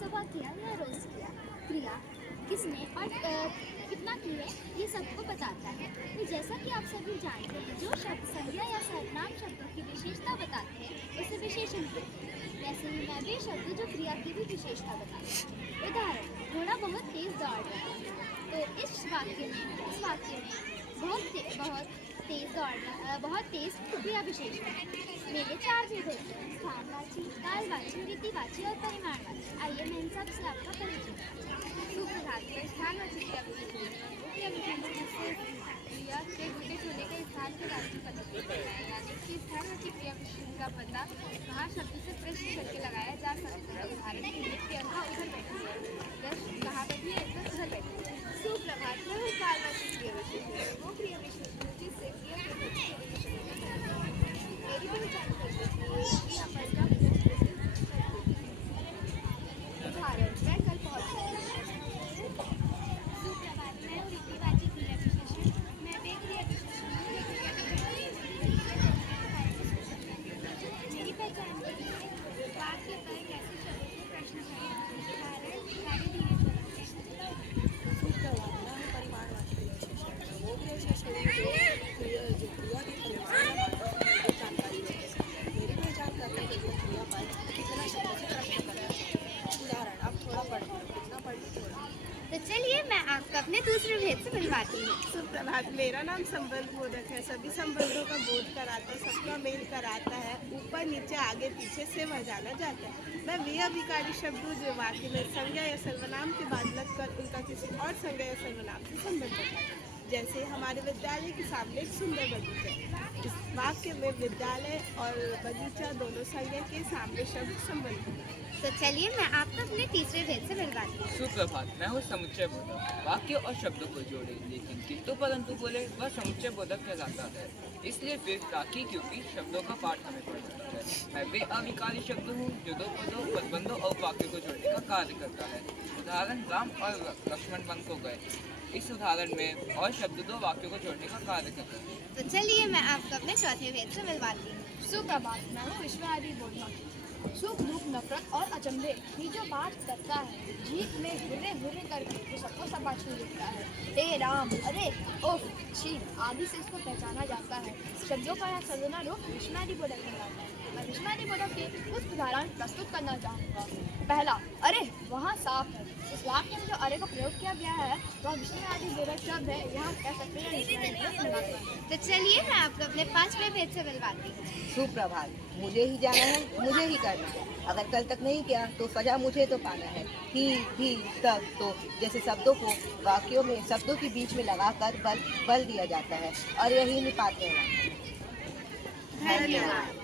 सुबह किया या रोज किया, क्रिया किसने और कितना की है, ये सबको बताता है। तो जैसा कि आप सभी जानते हैं, जो शब्द संज्ञा या सर्वनाम शब्दों की विशेषता बताते हैं उसे विशेषण कहते हैं। वैसे ही मैं भी शब्द जो क्रिया की भी विशेषता बताती हूँ। उदाहरण, घोड़ा बहुत तेज दौड़ रहा है। तो इस वाक्य में बहुत तेज दौड़ना, बहुत तेज क्रिया विशेषण है। मेरे 4 भेद होते हैं: स्थानवाची, कालवाची, रीतिवाची और परिमाणवाची। आइए मैं इन सब से आपका परिचय कराती हूँ। सुप्रभात में स्थानवाची क्रिया विशेषण जिससे क्रिया के घटित होने के स्थान के बारे में पता चलता है, यानी कि स्थानवाची क्रिया विशेषण का पता वहाँ शब्द से प्रश्न करके लगाया जा सकता है। उदाहरण के लिए प्रियंका उधर बैठी है, यश कहाँ बैठी है, तो उधर बैठी है। सुप्रभात में कालवाची क्रिया विशेषण वो क्रिया विशेषण जिससे क्रिया के मेरी पहचान करते हैं यहाँ पर का उदाहरण, मैं कल पहुँची। सुप्रभात में रीतिवाची क्रिया विशेषण मैं वे क्रिया विशेषण मेरी पहचान करते हैं वाक्य पर कैसे शब्दों से प्रश्न है। उदाहरण, गाड़ी धीरे चलाते हैं। सुप्रभात में परिमाणवाची विशेषण वो विशेषण जो क्रिया के परिमाण जानकारी देते हैं। मेरी पहचान करने के लिए क्रिया पर कितना शब्दों से प्रश्न करना है। उदाहरण, अब थोड़ा पढ़ लो, कितना पढ़ लो थोड़ा। तो चलिए मैं आपको अपने दूसरे भेद से मिलवाती हूँ। सुप्रभात, मेरा नाम संबंध बोधक है। सभी संबंधों का बोध कराता है, सबका मेल कराता है, ऊपर नीचे आगे पीछे से वह जाना जाता है। मैं वे अभिकारी शब्द हूँ जो वाक्य में संज्ञा या सर्वनाम के बाद लगकर उनका किसी और संज्ञा या सर्वनाम से संबंध होता है। जैसे हमारे विद्यालय के सामने एक सुंदर बगीचा है। इस वाक्य में विद्यालय और बगीचा दोनों संज्ञा के सामने शब्द संबंध है। तो चलिए मैं आपको अपने तीसरे भेद से मिलवाती हूँ। सुप्रभात, मैं हूँ समुच्चय बोधक। वाक्य और शब्दों को जोड़े लेकिन किंतु परंतु बोले वह समुच्चय बोधक कहलाता है। इसलिए फिर ताकि क्योंकि शब्दों का पाठ हमें पढ़ना है। मैं वे अविकारी शब्द हूँ जो दो पदों, पदबंधों और वाक्य को जोड़ने का कार्य करता है। उदाहरण, राम और लक्ष्मण वन को गए। इस उदाहरण में और शब्द दो वाक्यों को जोड़ने का कार्य करता है। तो चलिए मैं आपको अपने चौथे भेद से मिलवाती हूँ। सुप्रभात, मैं हूँ विश्वादी बोधक। सुख दुख नफरत और अचंभे ही जो बात करता है, जीत में हुर्रे हुर्रे करके जो सबको सबाशू देता है। हे राम, अरे, ओफ, छी आदि से इसको पहचाना जाता है। शब्दों का यह सर्वना रूप विश्वादी बोधक कहलाता है। मैं विश्वादी बोधक के कुछ उदाहरण प्रस्तुत करना चाहूँगा। पहला, अरे वहाँ सांप है। इस वाक्य में जो अरे का प्रयोग किया गया है वह विश्वादी बोधक शब्द है, यहाँ कह सकते हैं। तो चलिए मैं आपको अपने 5वें भेद से मिलवाती हूँ। सुप्रभात, मुझे ही जाना है, मुझे ही करना है। अगर कल तक नहीं किया तो सजा मुझे तो पाना है। ही तब तो जैसे शब्दों को वाक्यों में शब्दों के बीच में लगाकर बल दिया जाता है और यही निपात रहना। धन्यवाद।